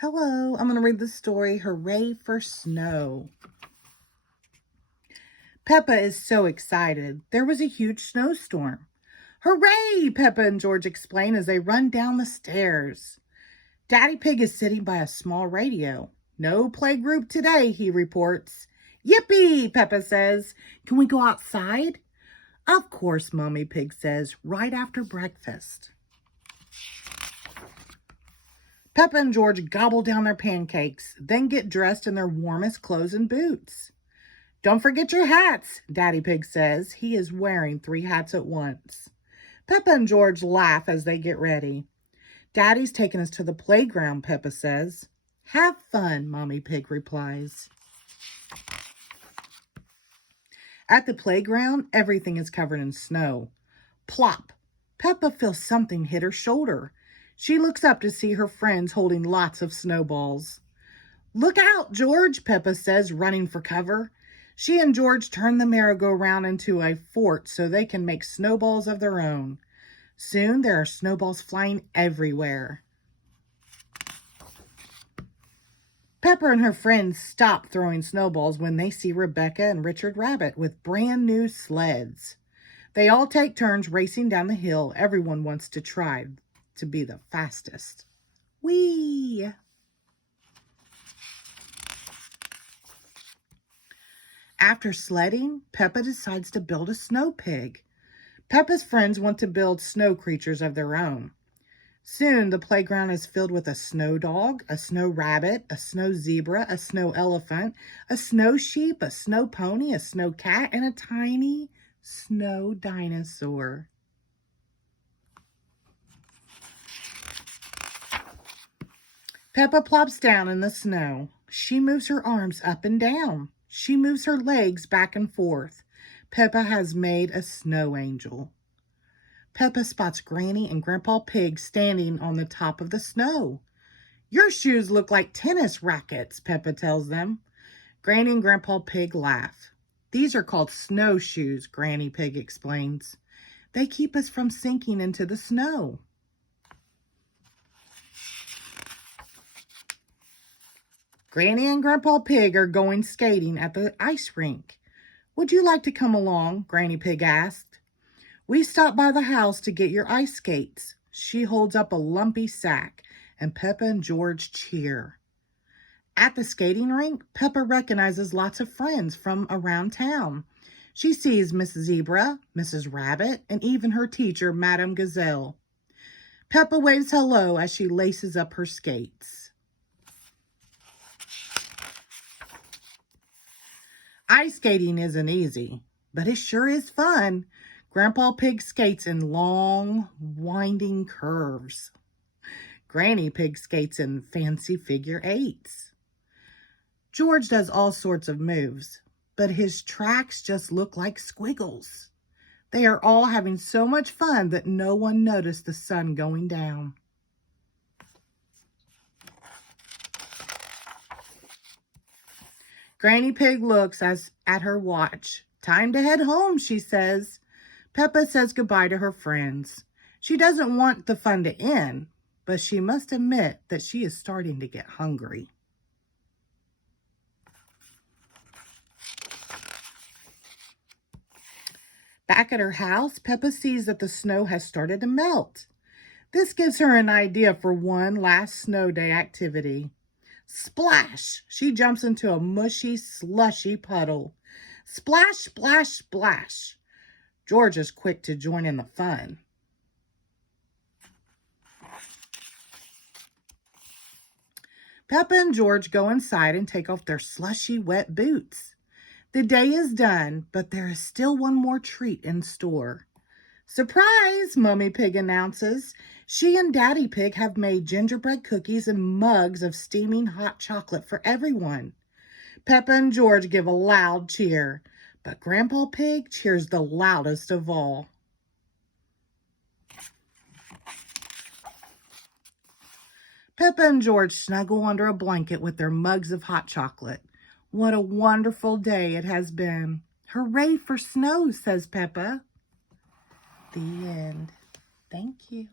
Hello, I'm going to read the story, Hooray for Snow. Peppa is so excited. There was a huge snowstorm. Hooray, Peppa and George explain as they run down the stairs. Daddy Pig is sitting by a small radio. No playgroup today, he reports. Yippee, Peppa says. Can we go outside? Of course, Mommy Pig says, right after breakfast. Peppa and George gobble down their pancakes, then get dressed in their warmest clothes and boots. Don't forget your hats, Daddy Pig says. He is wearing 3 hats at once. Peppa and George laugh as they get ready. Daddy's taking us to the playground, Peppa says. Have fun, Mommy Pig replies. At the playground, everything is covered in snow. Plop! Peppa feels something hit her shoulder. She looks up to see her friends holding lots of snowballs. Look out, George, Peppa says, running for cover. She and George turn the merry-go-round into a fort so they can make snowballs of their own. Soon there are snowballs flying everywhere. Peppa and her friends stop throwing snowballs when they see Rebecca and Richard Rabbit with brand new sleds. They all take turns racing down the hill. Everyone wants to try to be the fastest. Whee! After sledding, Peppa decides to build a snow pig. Peppa's friends want to build snow creatures of their own. Soon, the playground is filled with a snow dog, a snow rabbit, a snow zebra, a snow elephant, a snow sheep, a snow pony, a snow cat, and a tiny snow dinosaur. Peppa plops down in the snow. She moves her arms up and down. She moves her legs back and forth. Peppa has made a snow angel. Peppa spots Granny and Grandpa Pig standing on the top of the snow. Your shoes look like tennis rackets, Peppa tells them. Granny and Grandpa Pig laugh. These are called snowshoes, Granny Pig explains. They keep us from sinking into the snow. Granny and Grandpa Pig are going skating at the ice rink. Would you like to come along? Granny Pig asked. We stopped by the house to get your ice skates. She holds up a lumpy sack, and Peppa and George cheer. At the skating rink, Peppa recognizes lots of friends from around town. She sees Mrs. Zebra, Mrs. Rabbit, and even her teacher, Madame Gazelle. Peppa waves hello as she laces up her skates. Ice skating isn't easy, but it sure is fun. Grandpa Pig skates in long, winding curves. Granny Pig skates in fancy figure eights. George does all sorts of moves, but his tracks just look like squiggles. They are all having so much fun that no one noticed the sun going down. Granny Pig looks at her watch. Time to head home, she says. Peppa says goodbye to her friends. She doesn't want the fun to end, but she must admit that she is starting to get hungry. Back at her house, Peppa sees that the snow has started to melt. This gives her an idea for one last snow day activity. Splash! She jumps into a mushy, slushy puddle. Splash, splash, splash! George is quick to join in the fun. Peppa and George go inside and take off their slushy, wet boots. The day is done, but there is still one more treat in store. Surprise, Mummy Pig announces. She and Daddy Pig have made gingerbread cookies and mugs of steaming hot chocolate for everyone. Peppa and George give a loud cheer, but Grandpa Pig cheers the loudest of all. Peppa and George snuggle under a blanket with their mugs of hot chocolate. What a wonderful day it has been. Hooray for snow, says Peppa. The end. Thank you.